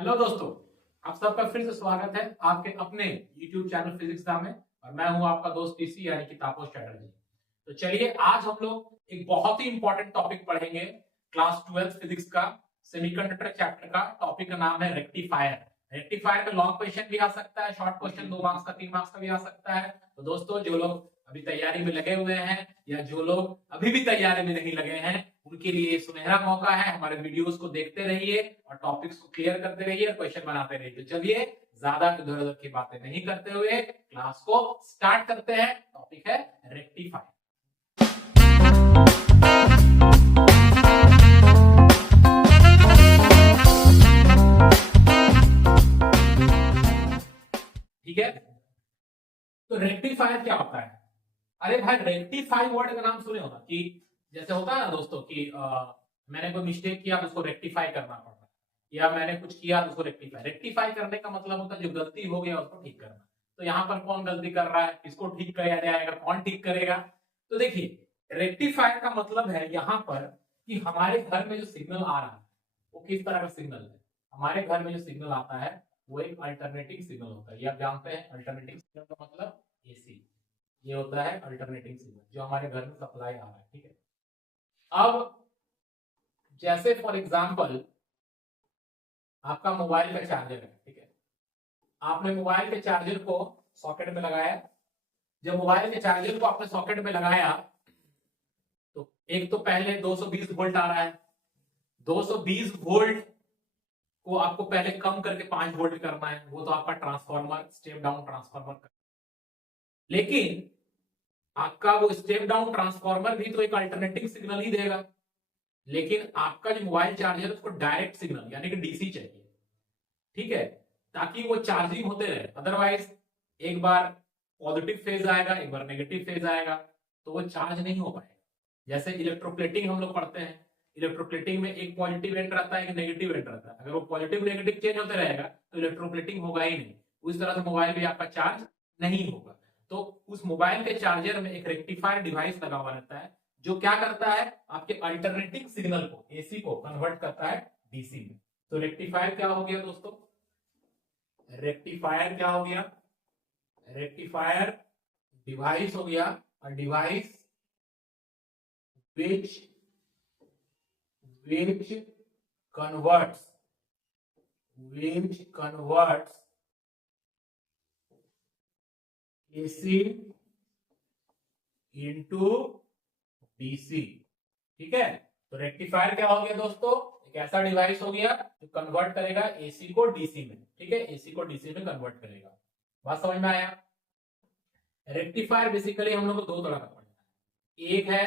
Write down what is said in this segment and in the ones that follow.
Hello दोस्तों, आप सबका फिर से स्वागत है आपके अपने YouTube चैनल फिजिक्स में। और मैं हूं आपका दोस्त टीसी यानी कि तापस चैटर्जी। तो चलिए आज हम लोग एक बहुत ही इंपॉर्टेंट टॉपिक पढ़ेंगे क्लास 12 फिजिक्स का सेमीकंडक्टर चैप्टर का। टॉपिक का नाम है रेक्टिफायर। रेक्टिफायर का लॉन्ग क्वेश्चन भी आ सकता है, शॉर्ट क्वेश्चन 2 मार्क्स का 3 मार्क्स का भी आ सकता है। तो दोस्तों जो लोग अभी तैयारी में लगे हुए हैं या जो लोग अभी भी तैयारी में नहीं लगे हैं उनके लिए सुनहरा मौका है। हमारे वीडियोस को देखते रहिए और टॉपिक्स को क्लियर करते रहिए और क्वेश्चन बनाते रहिए। तो चलिए ज्यादा इधर उधर की बातें नहीं करते हुए क्लास को स्टार्ट करते हैं। टॉपिक है रेक्टिफायर। ठीक है, तो रेक्टिफायर क्या होता है? अरे भाई, रेक्टिफाई वर्ड का नाम सुने होगा कि जैसे होता है ना दोस्तों कि मैंने कोई मिस्टेक किया तो उसको रेक्टिफाई करना पड़ता है, या मैंने कुछ किया तो उसको रेक्टिफाई रेक्टिफाई करने का मतलब होता है जो गलती हो गया उसको ठीक करना। तो यहाँ पर कौन गलती कर रहा है, किसको ठीक किया जाएगा, कौन ठीक करेगा? तो देखिए रेक्टिफायर का मतलब है यहाँ पर कि हमारे घर में जो सिग्नल आ रहा है वो किस तरह का सिग्नल है। हमारे घर में जो सिग्नल आता है वो एक अल्टरनेटिंग सिग्नल होता है। ये आप जानते हैं अल्टरनेटिंग सिग्नल का मतलब एसी। ये होता है अल्टरनेटिंग सिग्नल जो हमारे घर में सप्लाई आ रहा है। ठीक है, अब जैसे फॉर एग्जांपल आपका मोबाइल का चार्जर है। ठीक है, आपने मोबाइल के चार्जर को सॉकेट में लगाया। जब मोबाइल के चार्जर को आपने सॉकेट में लगाया तो एक तो पहले 220 वोल्ट आ रहा है। 220 वोल्ट को आपको पहले कम करके 5 वोल्ट करना है। वो तो आपका ट्रांसफार्मर स्टेप डाउन ट्रांसफार्मर। लेकिन आपका वो स्टेप डाउन ट्रांसफार्मर भी तो एक अल्टरनेटिंग सिग्नल ही देगा। लेकिन आपका जो मोबाइल चार्जर है उसको डायरेक्ट सिग्नल यानी कि डीसी चाहिए। ठीक है, ताकि वो चार्जिंग होते रहे। अदरवाइज एक बार पॉजिटिव फेज आएगा, एक बार नेगेटिव फेज आएगा तो वो चार्ज नहीं हो पाएगा। जैसे इलेक्ट्रोप्लेटिंग हम लोग पढ़ते हैं, इलेक्ट्रोप्लेटिंग में एक पॉजिटिव एंड रहता है, एक नेगेटिव एंड रहता है। अगर वो पॉजिटिव नेगेटिव चेंज होते रहेगा तो इलेक्ट्रोप्लेटिंग होगा ही नहीं। उस तरह से मोबाइल भी आपका चार्ज नहीं होगा। तो उस मोबाइल के चार्जर में एक रेक्टिफायर डिवाइस लगा हुआ रहता है जो क्या करता है, आपके अल्टरनेटिंग सिग्नल को एसी को कन्वर्ट करता है डीसी में। तो रेक्टिफायर क्या हो गया दोस्तों? रेक्टिफायर क्या हो गया? रेक्टिफायर डिवाइस हो गया। और device which converts AC into DC। ठीक है, तो रेक्टिफायर क्या हो गया दोस्तों? एक ऐसा डिवाइस हो गया जो कन्वर्ट करेगा एसी को डीसी में। ठीक है, एसी को डीसी में कन्वर्ट करेगा। बात समझ में आया? रेक्टिफायर बेसिकली हम लोग को दो तरह का पढ़ना है। एक है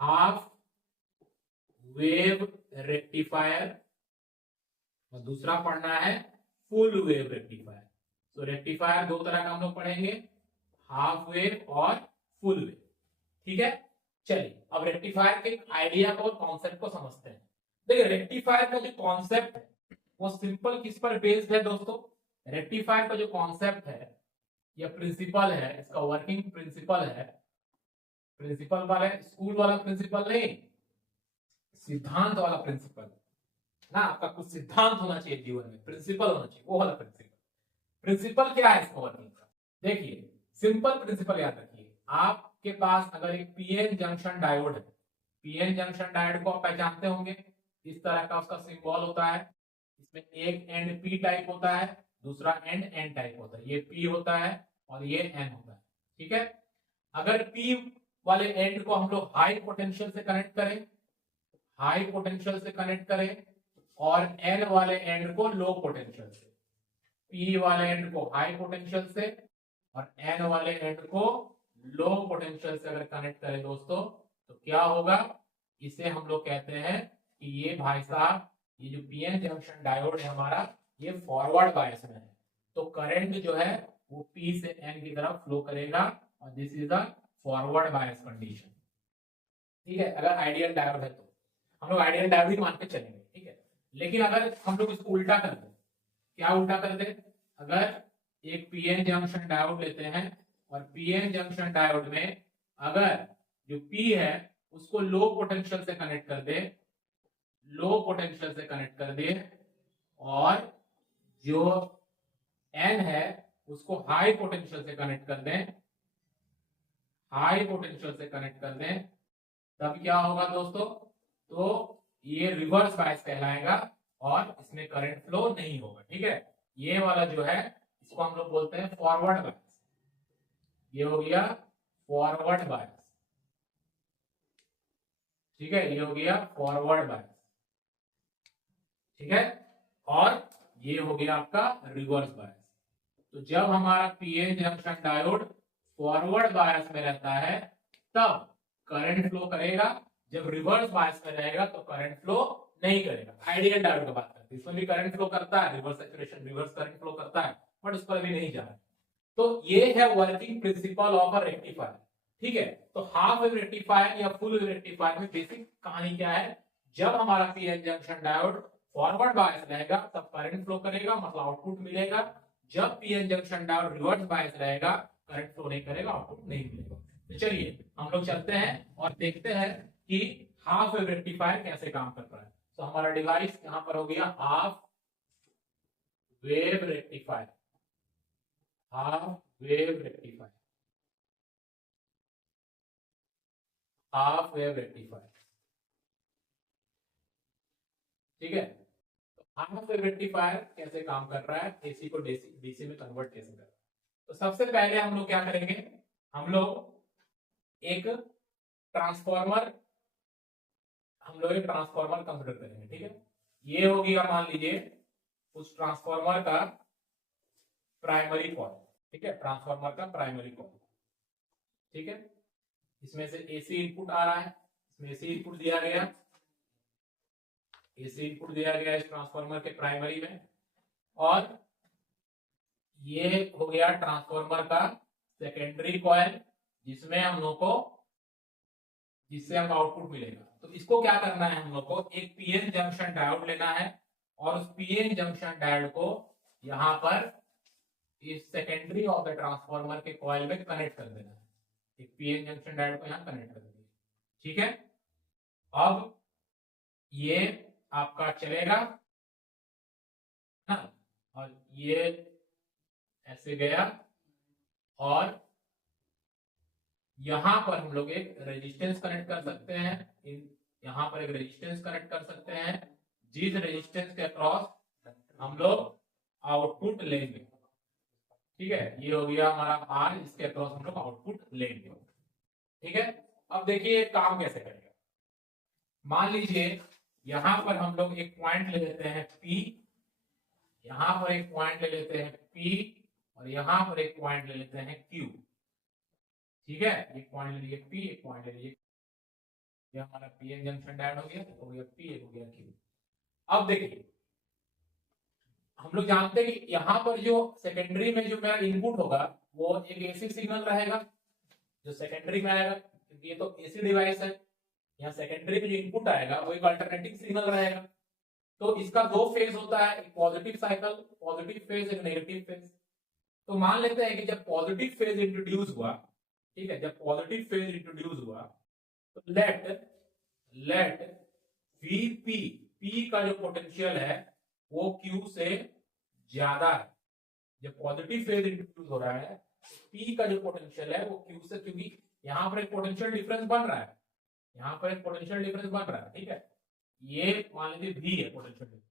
हाफ वेव रेक्टिफायर और दूसरा पढ़ना है फुल वेव रेक्टिफायर। तो रेक्टिफायर दो तरह का हम लोग पढ़ेंगे, हाफ वेव और फुल वेव। ठीक है, चलिए अब रेक्टिफायर के आइडिया को, कॉन्सेप्ट को समझते हैं। देखिए रेक्टिफायर का जो कॉन्सेप्ट है वो सिंपल किस पर बेस्ड है दोस्तों? रेक्टिफायर का जो कॉन्सेप्ट है या प्रिंसिपल है, इसका वर्किंग प्रिंसिपल है, प्रिंसिपल वाला स्कूल वाला प्रिंसिपल नहीं, सिद्धांत वाला प्रिंसिपल ना। आपका कुछ सिद्धांत होना चाहिए जीवन में, प्रिंसिपल होना चाहिए, वो वाला प्रिंसिपल। प्रिंसिपल क्या है इसका वर्किंग का? देखिए सिंपल प्रिंसिपल याद रखिए। आपके पास अगर एक पीएन जंक्शन डायोड है, पीएन जंक्शन डायोड को आप पहचानते होंगे, इस तरह का उसका सिंबल होता है। इसमें एक एंड पी टाइप होता है, दूसरा एंड एन टाइप होता है। ये पी होता है और ये एन होता है। ठीक है, अगर पी वाले एंड को हम लोग हाई पोटेंशियल से कनेक्ट करें, हाई पोटेंशियल से कनेक्ट करें और एन वाले एंड को लो पोटेंशियल से, पी वाले एंड को हाई पोटेंशियल से और एन वाले एंड को लो पोटेंशियल से अगर कनेक्ट करें दोस्तों तो क्या होगा? इसे हम लोग कहते हैं कि ये भाई साहब, ये जो पीएन जंक्शन डायोड है हमारा, ये फॉरवर्ड बायस में है। तो करंट जो है वो पी से एन की तरफ फ्लो करेगा और this is the forward bias condition. ठीक है, अगर आइडियल डायोड है तो हम लोग आइडियल डायोड ही मान के चलेंगे। ठीक है, लेकिन अगर हम लोग इसको उल्टा कर दे, क्या उल्टा कर दे? अगर एक पीएन जंक्शन डायोड लेते हैं और पीएन जंक्शन डायोड में अगर जो पी है उसको लो पोटेंशियल से कनेक्ट कर दे, लो पोटेंशियल से कनेक्ट कर दे और जो एन है उसको हाई पोटेंशियल से कनेक्ट कर दें, हाई पोटेंशियल से कनेक्ट कर दें, तब क्या होगा दोस्तों, तो ये रिवर्स बायस कहलाएगा और इसमें करंट फ्लो नहीं होगा। ठीक है, ये वाला जो है इसको हम लोग बोलते हैं फॉरवर्ड बायस। ये हो गया फॉरवर्ड बायस। ठीक है, ये हो गया फॉरवर्ड बायस। ठीक है, और ये हो गया आपका रिवर्स बायस। तो जब हमारा PN junction diode forward bias में रहता है तब करंट फ्लो करेगा, जब रिवर्स बायस में रहेगा तो करंट फ्लो नहीं करेगा। आइडियल डायोड की बात करते हैं, इसमें भी करंट फ्लो करता है, reverse saturation reverse current flow करता है, बट उस पर अभी नहीं जा रहा है। तो ये है working principle of a rectifier. ठीक है, तो हाफ वेव रेक्टिफायर या फुल वेव रेक्टिफायर में बेसिक कहानी क्या है, जब हमारा PN junction diode forward bias रहेगा तब करंट फ्लो करेगा, मतलब आउटपुट मिलेगा। जब PN junction diode reverse bias रहेगा करंट फ्लो नहीं करेगा, आउटपुट नहीं मिलेगा। तो चलिए हम लोग चलते हैं और देखते हैं कि हाफ वेव रेक्टिफायर कैसे काम कर रहा है। तो हमारा डिवाइस यहां पर हो गया half wave rectifier, half wave rectifier, half wave rectifier. ठीक है, तो हाफ वेव रेक्टिफायर कैसे काम कर रहा है, एसी को डीसी में कन्वर्ट कैसे कर रहा है। तो सबसे पहले हम लोग क्या करेंगे, हम लोग एक ट्रांसफॉर्मर कंसिडर करेंगे। ठीक है, ये हो गया मान लीजिए उस ट्रांसफॉर्मर का प्राइमरी कॉइल। ठीक है, ट्रांसफॉर्मर का प्राइमरी कॉइल। ठीक है, इसमें से एसी इनपुट आ रहा है, इसमें एसी इनपुट दिया गया, एसी इनपुट दिया गया इस ट्रांसफॉर्मर के प्राइमरी में, और ये हो गया ट्रांसफॉर्मर का सेकेंडरी कॉइल जिसमें हम लोग को, जिससे हम आउटपुट मिलेगा। तो इसको क्या करना है, हम लोग को एक पीएन जंक्शन डायोड लेना है और उस पीएन जंक्शन डायोड को यहां पर इस सेकेंडरी ऑफ द ट्रांसफॉर्मर के कॉइल में कनेक्ट कर देना है। एक पीएन जंक्शन डायोड को यहां कनेक्ट कर दिया। ठीक है, अब ये आपका चलेगा ना, और ये ऐसे गया और यहां पर हम लोग एक रेजिस्टेंस कनेक्ट कर सकते हैं, यहां पर एक रेजिस्टेंस कनेक्ट कर सकते हैं जिस रेजिस्टेंस के अक्रॉस हम लोग आउटपुट लेंगे। ठीक है, ये हो गया हमारा आर, इसके अक्रॉस हम लोग आउटपुट लेंगे। ठीक है, अब देखिए काम कैसे करेगा। मान लीजिए यहां पर हम लोग एक पॉइंट ले लेते हैं P, यहां पर एक पॉइंट ले लेते हैं P, और यहां पर एक पॉइंट ले लेते हैं Q। ठीक है, एक पॉइंट ले लीजिए P, एक पॉइंट ले लीजिए, ये हमारा पीएन जंक्शन डायोड हो गया, हो गया P, हो गया Q। अब देखिए हम लोग जानते हैं कि यहाँ पर जो सेकेंडरी में जो मेरा इनपुट होगा वो एक एसी सिग्नल रहेगा जो सेकेंडरी में आएगा, क्योंकि ये तो एसी डिवाइस है। यहाँ सेकेंडरी में जो इनपुट आएगा वो एक अल्टरनेटिंग सिग्नल रहेगा। तो इसका दो फेज होता है, एक पॉजिटिव साइकिल, पॉजिटिव फेज, एक नेगेटिव फेज। तो मान लेते हैं कि जब पॉजिटिव फेज इंट्रोड्यूस हुआ, ठीक है, जब पॉजिटिव फेज इंट्रोड्यूस हुआ तो लेट Vp, P का जो पोटेंशियल है वो Q से ज्यादा है। जब पॉजिटिव फेज इंट्रोड्यूस हो रहा है P का जो पोटेंशियल है वो Q से, क्योंकि यहाँ पर एक पोटेंशियल डिफरेंस बन रहा है, यहाँ पर एक पोटेंशियल डिफरेंस बन रहा है। ठीक है, ये मान लीजिए V है पोटेंशियल डिफरेंस।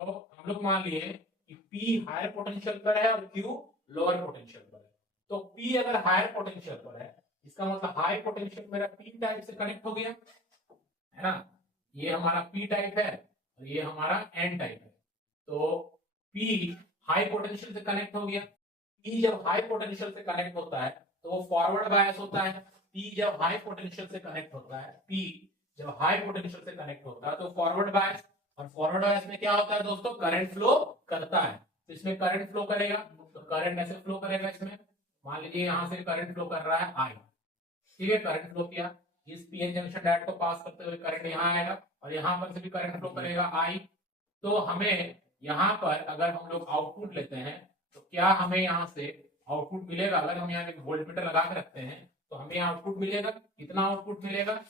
तो हम लोग मान लिए कि P हायर पोटेंशियल पर है और Q लोअर पोटेंशियल पर है। तो P अगर हायर पोटेंशियल पर है इसका मतलब हाई पोटेंशियल मेरा P टाइप से कनेक्ट हो गया है ना, ये हमारा P टाइप है और ये हमारा N टाइप है। तो P हाई पोटेंशियल से कनेक्ट हो गया। P जब हाई पोटेंशियल से कनेक्ट होता है तो वो फॉरवर्ड बायस होता है। P जब हाई पोटेंशियल से कनेक्ट होता है, P जब हाई पोटेंशियल से कनेक्ट होता है तो फॉरवर्ड बायस, और फॉरवर्ड बायस में क्या होता है दोस्तों, करंट फ्लो करता है। तो इसमें करंट फ्लो करेगा, तो करंट ऐसे फ्लो करेगा इसमें, मान लीजिए यहां से करंट फ्लो कर रहा है I। ठीक है, करंट फ्लो किया, इस पीएन जंक्शन डायोड को पास करते हुए करंट यहाँ आएगा और यहाँ पर से भी करंट फ्लो करेगा I। तो हमें यहाँ पर अगर हम लोग आउटपुट लेते हैं तो क्या हमें यहाँ से आउटपुट मिलेगा, अगर हम यहाँ एक वोल्टमीटर लगा के रखते हैं तो हमें आउटपुट मिलेगा, कितना आउटपुट मिलेगा,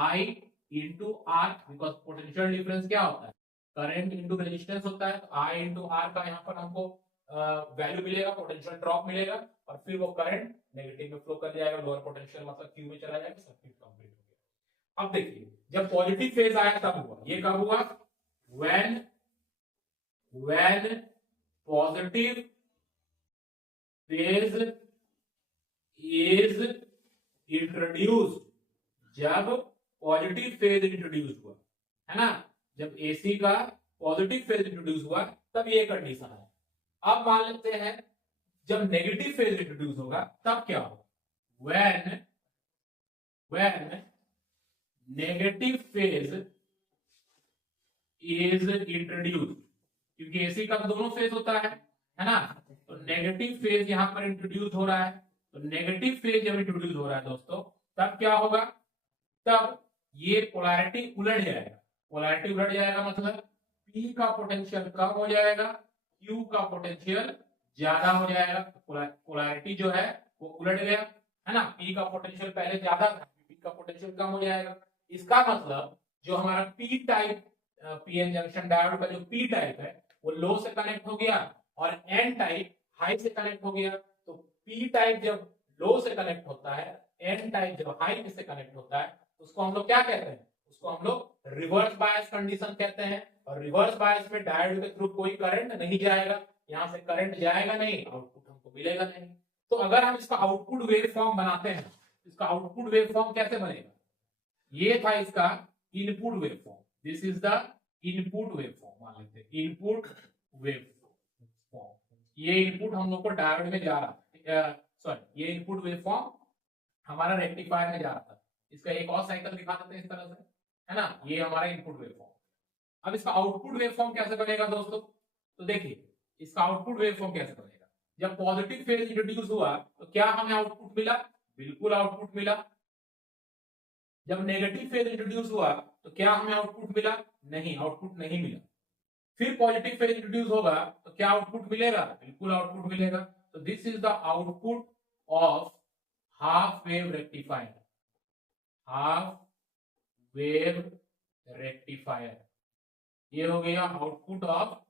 I into R, because potential difference क्या होता है, करंट इंटू रेजिस्टेंस होता है, आई इंटू आर का यहाँ पर हमको वैल्यू मिलेगा, पोटेंशियल ड्रॉप मिलेगा, और फिर वो करंट नेगेटिव में फ्लो कर जाएगा, लोअर पोटेंशियल मतलब क्यू में चला जाएगा, सर्किट कंप्लीट हो गया। अब देखिए जब पॉजिटिव फेज आया तब हुआ, ये कब हुआ, when positive phase is introduced, जब पॉजिटिव फेज इंट्रोड्यूस हुआ, है ना, जब एसी का पॉजिटिव फेज इंट्रोड्यूस हुआ तब ये कंडीशन है। अब मान लेते हैं जब नेगेटिव फेज इंट्रोड्यूस होगा तब क्या होगा, when negative phase is introduce, क्योंकि एसी का दोनों फेज होता है ना, तो नेगेटिव फेज यहां पर इंट्रोड्यूस हो रहा है, तो नेगेटिव फेज जब इंट्रोड्यूस हो रहा है दोस्तों तब क्या होगा, तब ये पोलैरिटी उलट जाएगा, पोलैरिटी उलट जाएगा मतलब P का पोटेंशियल कम हो जाएगा, Q का पोटेंशियल ज्यादा हो जाएगा, पोलैरिटी जो है वो उलट गया, है ना, P का पोटेंशियल पहले ज्यादा था, P का पोटेंशियल कम हो जाएगा। इसका मतलब जो हमारा P type PN junction diode का जो P टाइप है वो लो से कनेक्ट हो गया और N टाइप हाई से कनेक्ट हो गया। तो P टाइप जब लो से कनेक्ट होता है, N टाइप जब हाई से कनेक्ट होता है, उसको हम लोग क्या कहते हैं, उसको हम लोग रिवर्स बायस कंडीशन कहते हैं। और रिवर्स बायस में डायोड के थ्रू कोई करंट नहीं जाएगा, यहाँ से करंट जाएगा नहीं, आउटपुट हमको मिलेगा नहीं। तो अगर हम इसका आउटपुट वेव फॉर्म बनाते हैं, इसका आउटपुट वेव फॉर्म कैसे बनेगा, ये था इसका input wave form, this is the input wave form, मान लेते हैं इनपुट वेव फॉर्म, ये इनपुट हम लोग को डायोड में जा रहा है, सॉरी ये इनपुट वेव फॉर्म हमारा रेक्टिफायर में जा रहा था। इसका एक और साइकिल दिखा देते हैं इस तरह से, है ना, ये हमारा इनपुट वेव फॉर्म। अब इसका आउटपुट वेव फॉर्म कैसे बनेगा दोस्तों, तो देखिए इसका आउटपुट वेव फॉर्म कैसे बनेगा, जब पॉजिटिव फेज इंट्रोड्यूस हुआ तो क्या हमें आउटपुट मिला, बिल्कुल आउटपुट मिला। जब नेगेटिव फेज इंट्रोड्यूस हुआ तो क्या हमें आउटपुट मिला, नहीं, आउटपुट नहीं मिला। फिर पॉजिटिव फेज इंट्रोड्यूस होगा तो क्या आउटपुट मिलेगा, बिल्कुल आउटपुट मिलेगा। तो this is the output of half wave rectifier, half wave rectifier, ये हो गया output of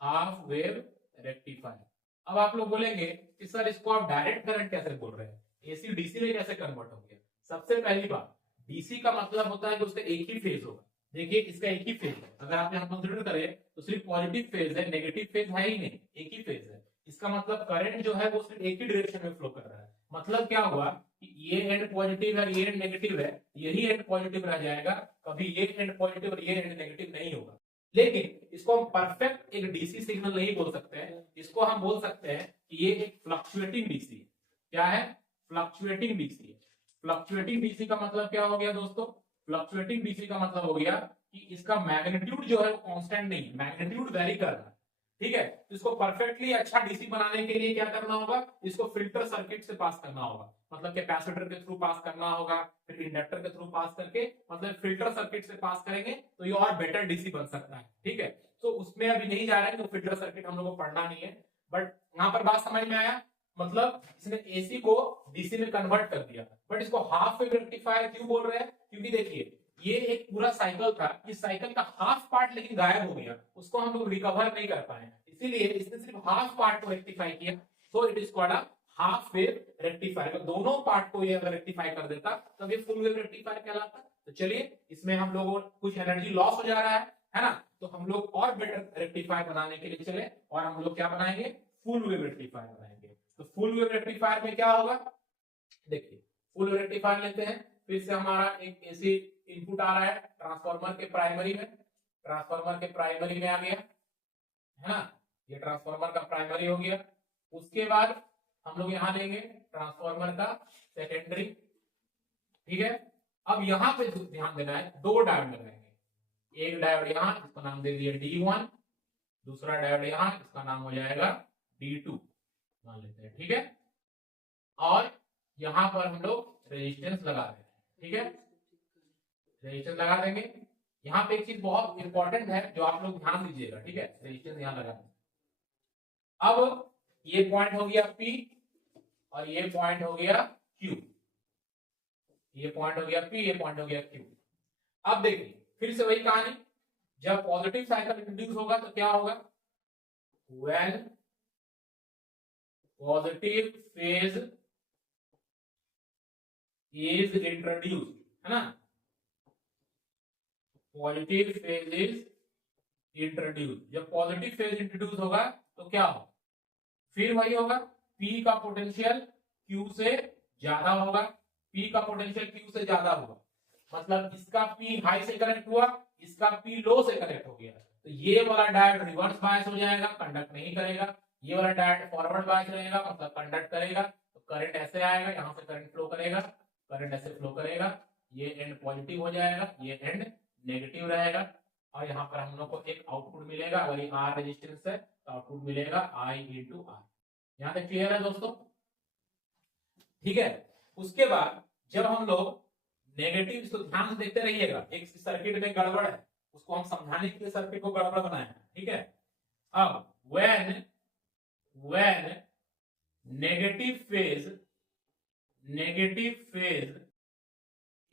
half wave rectifier. अब आप लोग बोलेंगे कि सर इसको आप डायरेक्ट करंट कैसे बोल रहे हैं, एसी डीसी में कैसे कन्वर्ट हो गया। सबसे पहली बात, डीसी का मतलब होता है कि उसका एक ही फेज होगा। देखिए इसका एक ही फेज है, अगर आप यहाँ कंसीडर करें तो सिर्फ पॉजिटिव फेज है, नेगेटिव फेज है ही नहीं, एक ही फेज है। इसका मतलब करंट जो है वो सिर्फ एक ही डायरेक्शन में फ्लो कर रहा है। मतलब क्या हुआ कि ये एंड पॉजिटिव है, ये एंड नेगेटिव है, यही एंड पॉजिटिव रह जाएगा, कभी ये एंड पॉजिटिव और ये एंड नेगेटिव नहीं होगा। लेकिन इसको हम परफेक्ट एक डीसी सिग्नल नहीं बोल सकते हैं, इसको हम बोल सकते हैं कि ये एक फ्लक्चुएटिंग डीसी है। क्या है, फ्लक्चुएटिंग डीसी है। फ्लक्चुएटिंग डीसी का मतलब क्या हो गया दोस्तों, फ्लक्चुएटिंग डीसी का मतलब हो गया कि इसका मैग्नीट्यूड जो है वो कांस्टेंट नहीं, मैग्नीट्यूड वेरी कर रहा है, ठीक है। तो इसको परफेक्टली अच्छा डीसी बनाने के लिए क्या करना होगा, इसको फिल्टर सर्किट से पास करना होगा, मतलब कैपेसिटर के थ्रू पास करना होगा, फिर इंडक्टर के थ्रू पास करके, मतलब फिल्टर सर्किट से पास करेंगे तो ये और बेटर डीसी बन सकता है, ठीक है। तो उसमें अभी नहीं जा रहा है, तो फिल्टर सर्किट हम लोग को पढ़ना नहीं है, बट यहाँ पर बात समझ में आया, मतलब इसने एसी को डीसी में कन्वर्ट कर दिया। बट इसको हाफ वेव रेक्टिफायर क्यों बोल रहे हैं, क्योंकि देखिए ये एक पूरा साइकिल था, इस साइकिल का हाफ पार्ट लेकिन गायब हो गया, उसको हम लोग रिकवर नहीं कर पाए, इसीलिए इसने सिर्फ हाफ पार्ट को रेक्टिफाई किया, so it is called half wave rectifier. दोनों पार्ट को ये अगर रेक्टिफाई कर देता तब ये फुल वेव रेक्टिफायर कहलाता। तो चलिए इसमें हम लोगों कुछ एनर्जी लॉस हो जा रहा है ना, तो हम लोग और बेटर रेक्टिफायर बनाने के लिए चले और हम लोग क्या बनाएंगे, फुल वेव रेक्टिफायर बनाएंगे। तो फुल वेव रेक्टिफायर में क्या होगा, देखिए फुल वेव रेक्टिफायर लेते हैं, फिर से हमारा एक एसी इनपुट आ रहा है ट्रांसफार्मर के प्राइमरी में, ट्रांसफार्मर के प्राइमरी में आ गया, है ना, ये ट्रांसफार्मर का प्राइमरी हो गया। उसके बाद हम लोग यहाँ लेंगे ट्रांसफार्मर का सेकेंडरी, ठीक है। अब यहाँ पे ध्यान देना है, दो डायोड लगाएंगे, एक डायोड यहाँ, इसका नाम दे दिया D1, दूसरा डायोड यहाँ, इसका नाम हो जाएगा D2 मान लेते हैं, ठीक है। और यहाँ पर हम लोग रेजिस्टेंस लगा देंगे, ठीक है, रेजिस्टेंस लगा देंगे। यहाँ पे एक चीज बहुत इंपॉर्टेंट है जो आप लोग ध्यान दीजिएगा, ठीक है, रेजिस्टेंस यहाँ लगा देंगे। अब ये पॉइंट हो गया P और ये पॉइंट हो गया Q, ये पॉइंट हो गया P, ये पॉइंट हो गया Q। अब देखिए फिर से वही कहानी, जब पॉजिटिव साइकिल इंट्रोड्यूस होगा तो क्या होगा, when positive phase is introduced, है ना, पॉजिटिव फेज इज इंट्रोड्यूस्ड, जब पॉजिटिव फेज इंट्रोड्यूस होगा तो क्या होगा, फिर वही होगा, P का पोटेंशियल Q से ज्यादा होगा, P का पोटेंशियल Q से ज्यादा होगा, मतलब इसका P हाई से कनेक्ट हुआ, इसका P लो से कनेक्ट हो गया, तो ये वाला डायोड रिवर्स बायस हो जाएगा, कंडक्ट नहीं करेगा, ये वाला डायोड फॉरवर्ड बायस रहेगा, मतलब कंडक्ट करेगा, तो करंट ऐसे आएगा, यहाँ से करंट फ्लो करेगा, करंट ऐसे फ्लो करेगा, ये एंड पॉजिटिव हो जाएगा, ये एंड नेगेटिव रहेगा, और यहाँ पर हम लोग को एक आउटपुट मिलेगा, अगर ये R रेजिस्टेंस है तो आउटपुट मिलेगा I × R। यहाँ तक क्लियर है दोस्तों, ठीक है। उसके बाद जब हम लोग नेगेटिव, इसको ध्यान से देखते रहिएगा, एक सर्किट में गड़बड़ है, उसको हम समझाने के लिए सर्किट को गड़बड़ बनाए हैं, ठीक है। अब when negative phase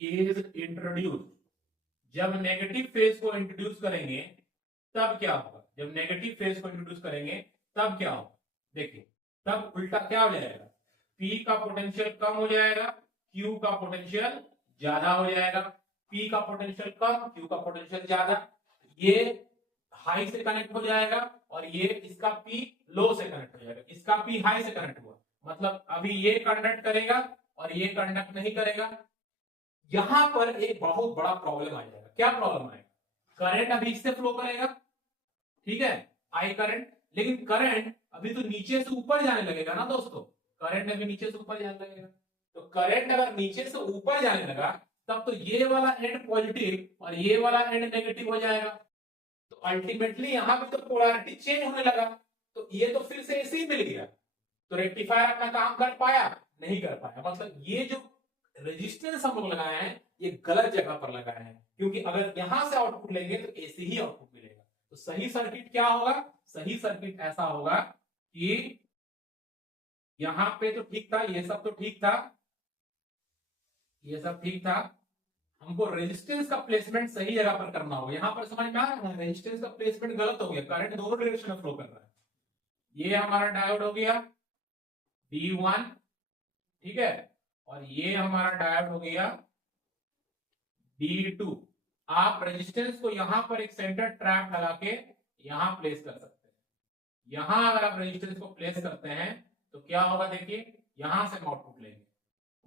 is introduced, जब नेगेटिव फेज को इंट्रोड्यूस करेंगे तब क्या होगा, जब नेगेटिव फेज को इंट्रोड्यूस करेंगे तब क्या होगा, देखिए तब उल्टा क्या हो जाएगा, P का पोटेंशियल कम हो जाएगा, Q का पोटेंशियल ज्यादा हो जाएगा, P का पोटेंशियल कम, Q का पोटेंशियल ज्यादा, ये हाई से कनेक्ट हो जाएगा और ये इसका P लो से कनेक्ट हो जाएगा, इसका P हाई से कनेक्ट हुआ, मतलब अभी ये कंडक्ट करेगा और ये कंडक्ट नहीं करेगा। यहां पर एक बहुत बड़ा प्रॉब्लम आ जाएगा, क्या प्रॉब्लम आएगा, करंट अभी इससे फ्लो करेगा, ठीक है, आई करंट, लेकिन करंट अभी तो नीचे से ऊपर जाने लगेगा ना दोस्तों, करंट अभी नीचे से ऊपर जाने लगेगा, तो करंट अगर नीचे से ऊपर जाने लगा तब तो ये वाला एंड पॉजिटिव और ये वाला एंड नेगेटिव हो जाएगा, तो अल्टीमेटली यहां पे तो पोलैरिटी चेंज होने लगा, तो ये तो फिर से ऐसे ही मिल गया, तो रेक्टिफायर अपना काम कर पाया, नहीं कर पाया, मतलब ये जो रेजिस्टेंस हम लोग लगाए हैं ये गलत जगह पर लगाए हैं, क्योंकि अगर यहां से आउटपुट लेंगे तो ऐसे ही आउटपुट मिलेगा। तो सही सर्किट क्या होगा, सही सर्किट ऐसा होगा कि यहां पे तो ठीक था, ये सब तो ठीक था, ये सब ठीक था, हमको रेजिस्टेंस का प्लेसमेंट सही जगह पर करना होगा। यहां पर समझ में आ रहा है, रेजिस्टेंस का प्लेसमेंट गलत हो गया, करंट दोनों डायरेक्शन में फ्लो कर रहा है। ये हमारा डायोड हो गया D1, ठीक है, और ये हमारा डायोड हो गया D2। आप रेजिस्टेंस को यहां पर एक सेंटर ट्रैप लगा के यहां प्लेस कर सकते हैं। यहां अगर आप रेजिस्टेंस को प्लेस करते हैं तो क्या होगा, देखिए यहां से हम आउटपुट लेंगे।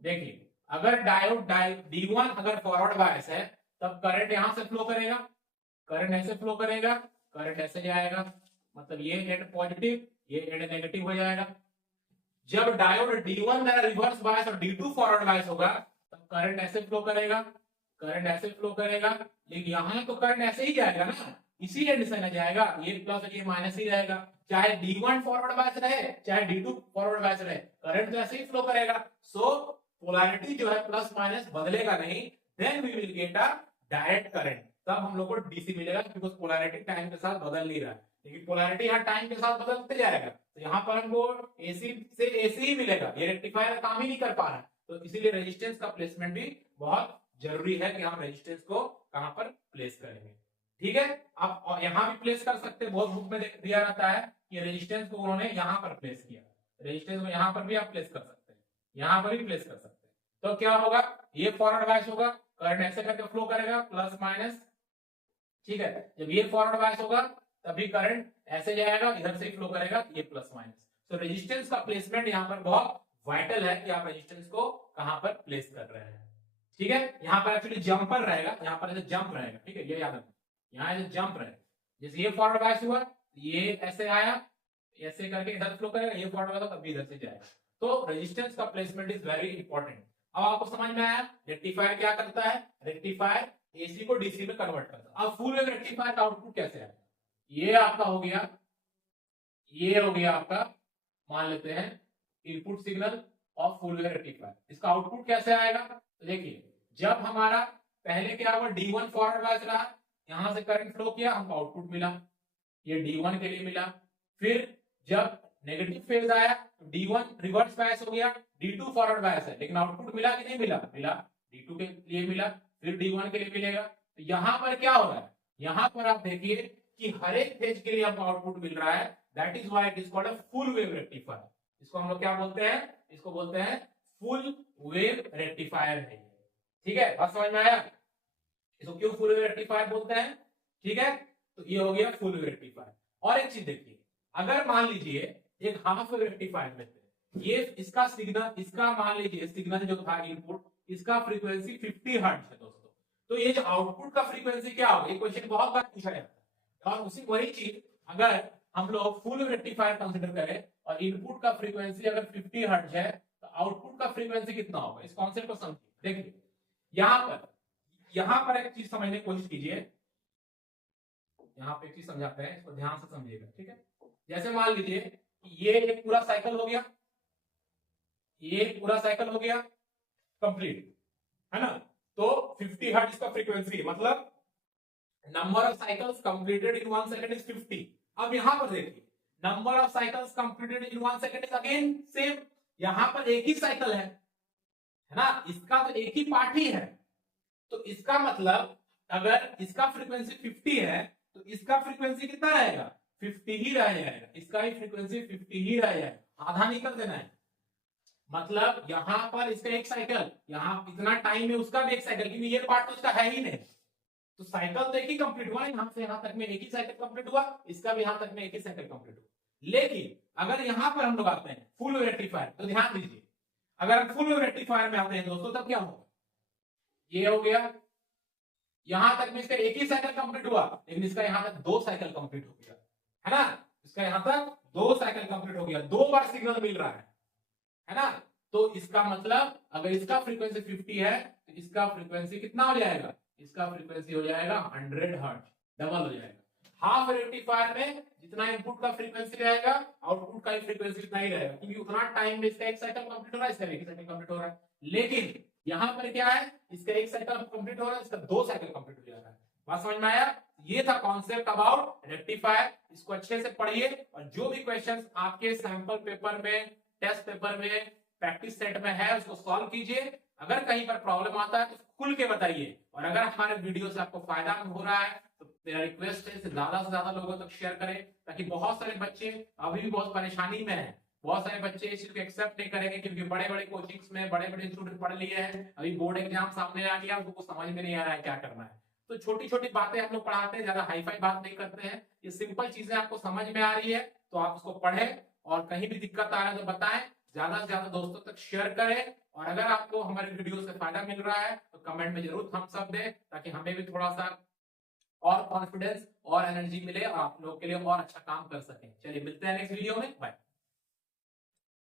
देखिए अगर डायोड D1 अगर फॉरवर्ड बायस है तब करंट यहां से फ्लो करेगा, करंट ऐसे फ्लो करेगा, करंट ऐसे जाएगा, मतलब ये एंड पॉजिटिव, ये एंड नेगेटिव हो जाएगा। जब डायोड D1 मेरा रिवर्स बायस और D2 फॉरवर्ड बायस होगा तब करंट ऐसे फ्लो करेगा, करंट ऐसे फ्लो करेगा, लेकिन यहां तो करंट ऐसे ही जाएगा ना, इसी एंड से ना जाएगा, ये प्लस और ये माइनस ही रहेगा, चाहे D1 फॉरवर्ड बायस रहे चाहे D2 फॉरवर्ड बायस रहे, करंट तो ऐसे ही फ्लो करेगा। सो पोलैरिटी जो है प्लस माइनस बदलेगा नहीं, then we will get a direct current, तब हम लोग को डीसी मिलेगा, बिकॉज पोलैरिटी टाइम के साथ बदल नहीं रहा है, लेकिन पोलैरिटी हर टाइम के साथ बदलते जाएगा, तो यहाँ पर हमको एसी से एसी ही मिलेगा, ये रेक्टिफायर काम ही नहीं कर पा रहा है, तो इसीलिए रेजिस्टेंस का प्लेसमेंट भी बहुत जरूरी है कि हम रेजिस्टेंस को कहां पर प्लेस करेंगे, ठीक है। आप यहां भी प्लेस कर सकते हैं, बहुत बुक में दिया रहता है कि रेजिस्टेंस को उन्होंने यहां पर प्लेस किया, रेजिस्टेंस को यहां पर भी आप प्लेस कर सकते हैं, यहां पर भी प्लेस कर सकते हैं। तो क्या होगा, ये फॉरवर्ड बायस होगा, करंट ऐसे करके फ्लो करेगा प्लस माइनस, ठीक है, जब ये फॉरवर्ड बायस होगा तभी करंट ऐसे जाएगा, इधर से ही फ्लो करेगा, ये प्लस माइनस। तो रेजिस्टेंस का प्लेसमेंट यहाँ पर बहुत वाइटल है कि आप रेजिस्टेंस को कहां पर प्लेस कर रहे हैं, ठीक है। यहाँ पर एक्चुअली जंपर रहेगा, यहाँ पर ऐसे जंप रहेगा, ठीक है, ये याद रखना, यहाँ ऐसे जंप रहेगा, जैसे ये फॉरवर्ड बायस हुआ ये ऐसे आया, ऐसे करके इधर फ्लो करेगा, ये फॉरवर्ड बायस तब भी इधर से जाएगा। तो रेजिस्टेंस का प्लेसमेंट इज वेरी इंपॉर्टेंट। अब आपको समझ में आया रेक्टिफायर क्या करता है, रेक्टिफायर एसी को डीसी में कन्वर्ट करता है। अब फुल वेव रेक्टिफायर का आउटपुट कैसे आएगा, ये आपका हो गया, ये हो गया आपका, मान लेते हैं input signal of full wave rectifier, इसका आउटपुट कैसे आएगा, तो देखिए जब हमारा पहले क्या हुआ, D1 फॉरवर्ड बायस रहा, यहां से करंट फ्लो किया, हमको आउटपुट मिला, ये D1 के लिए मिला, फिर जब नेगेटिव फेज आया तो D1 रिवर्स बायस हो गया, D2 फॉरवर्ड बायस है, लेकिन आउटपुट मिला कि नहीं मिला, मिला, D2 के लिए मिला, फिर D1 के लिए मिलेगा। तो यहां पर क्या हो रहा है, यहां पर आप देखिए कि हर एक फेज के लिए आपको आउटपुट मिल रहा है, that is why it is called a full wave rectifier. इसको हम लोग क्या बोलते हैं, इसको बोलते हैं फुल वेव रेक्टिफायर है। ठीक है, बात समझ में आया? इसको क्यों फुल वेव रेक्टिफायर बोलते हैं? ठीक है, तो ये हो गया फुल वेव रेक्टिफायर। और एक चीज देखिए, अगर मान लीजिए एक हाफ वेव रेक्टिफायर में ये इसका सिग्नल, इसका मान लीजिए सिग्नल जो था इनपुट, इसका फ्रीक्वेंसी 50 हर्ट्ज है दोस्तों, तो ये जो आउटपुट का फ्रीक्वेंसी क्या होगा, ये क्वेश्चन बहुत बार पूछा जाता है। और उसी वही चीज अगर हम लोग फुल रेक्टिफायर कंसीडर करें और इनपुट का फ्रीक्वेंसी अगर 50 हर्ट्ज है तो आउटपुट का फ्रीक्वेंसी कितना होगा, इस कॉन्सेप्ट को समझिए। देखिए यहां पर एक चीज समझने की कोशिश कीजिए, यहां पे एक चीज समझाते हैं, इसको ध्यान से समझिएगा। ठीक है, जैसे मान लीजिए ये एक पूरा साइकिल हो गया, ये पूरा साइकिल हो गया कंप्लीट, है ना? तो 50 हर्ट्ज का फ्रीक्वेंसी, मतलब number of cycles completed in 1 second is 50। अब यहां पर देखिए number of cycles completed in 1 second is again same, यहां पर एक ही साइकिल है ना, इसका तो एक ही पार्ट ही है, तो इसका मतलब अगर इसका फ्रीक्वेंसी 50 है तो इसका फ्रीक्वेंसी कितना रहेगा, 50 ही रह जाएगा, इसका ही फ्रीक्वेंसी 50 ही रह जाएगा, आधा निकल देना है। मतलब यहां पर इसका एक साइकिल, यहां इतना टाइम है उसका भी एक साइकिल, क्योंकि ये पार्ट तो उसका है ही नहीं, तो साइकिल तो एक ही कंप्लीट हुआ, यहां से यहां तक में एक ही साइकिल कंप्लीट हुआ, इसका भी यहां तक में एक ही साइकिल कंप्लीट हुआ। लेकिन अगर यहां पर हम लोग आते हैं फुल वेव रेक्टिफायर, तो ध्यान दीजिए अगर हम फुल वेव रेक्टिफायर में आते हैं दोस्तों, तब क्या होगा, ये हो गया यहां तक में इसका एक ही साइकिल कंप्लीट हुआ, लेकिन इसका यहां तक 2 साइकिल कंप्लीट हो गया, है ना? इसका यहां तक 2 साइकिल कंप्लीट हो गया, 2 बार सिग्नल मिल रहा है ना? तो इसका मतलब अगर इसका फ्रीक्वेंसी 50 है तो इसका फ्रीक्वेंसी कितना हो जाएगा, इसका फ्रीक्वेंसी हो जाएगा 100 हर्ट्ज, डबल हो जाएगा। हाफ रेक्टिफायर में जितना इनपुट का फ्रीक्वेंसी रहेगा आउटपुट का फ्रीक्वेंसी उतना ही रहेगा, क्योंकि उतना टाइम में इसका एक साइकिल कंप्लीट हो रहा है, इसका एक साइकिल कंप्लीट हो रहा है। लेकिन यहां पर क्या है, इसका एक साइकिल कंप्लीट हो रहा है, इसका 2 साइकिल कंप्लीट हो जा रहा है। बात समझ में आया? ये था कॉन्सेप्ट अबाउट रेक्टिफायर, इसको अच्छे से पढ़िए और जो भी क्वेश्चंस आपके सैंपल पेपर में, टेस्ट पेपर में, प्रैक्टिस सेट में है उसको सॉल्व कीजिए। अगर कहीं पर प्रॉब्लम आता है तो खुल के बताइए, और अगर हमारे वीडियो से आपको फायदा हो रहा है तो मेरा रिक्वेस्ट है से ज्यादा लोगों तक शेयर करें, ताकि बहुत सारे बच्चे अभी भी बहुत परेशानी में हैं। बहुत सारे बच्चे इस चीज को एक्सेप्ट नहीं करेंगे, क्योंकि बड़े बड़े कोचिंग्स में बड़े बड़े इंस्टीट्यूट पढ़ लिए हैं, अभी बोर्ड एग्जाम सामने आ गया, उनको समझ में नहीं आ रहा है क्या करना है। तो छोटी छोटी बातें हम लोग पढ़ाते हैं, ज्यादा हाईफाई बात नहीं करते हैं, ये सिंपल चीजें आपको समझ में आ रही है तो आप उसको पढ़ें, और कहीं भी दिक्कत आ रहा है तो बताएं, ज्यादा से ज्यादा दोस्तों तक शेयर करें। और अगर आपको हमारे वीडियो से फायदा मिल रहा है तो कमेंट में जरूर थम्स अप दें, ताकि हमें भी थोड़ा सा और कॉन्फिडेंस और एनर्जी मिले और आप लोग के लिए और अच्छा काम कर सकें। चलिए मिलते हैं नेक्स्ट वीडियो में, बाय।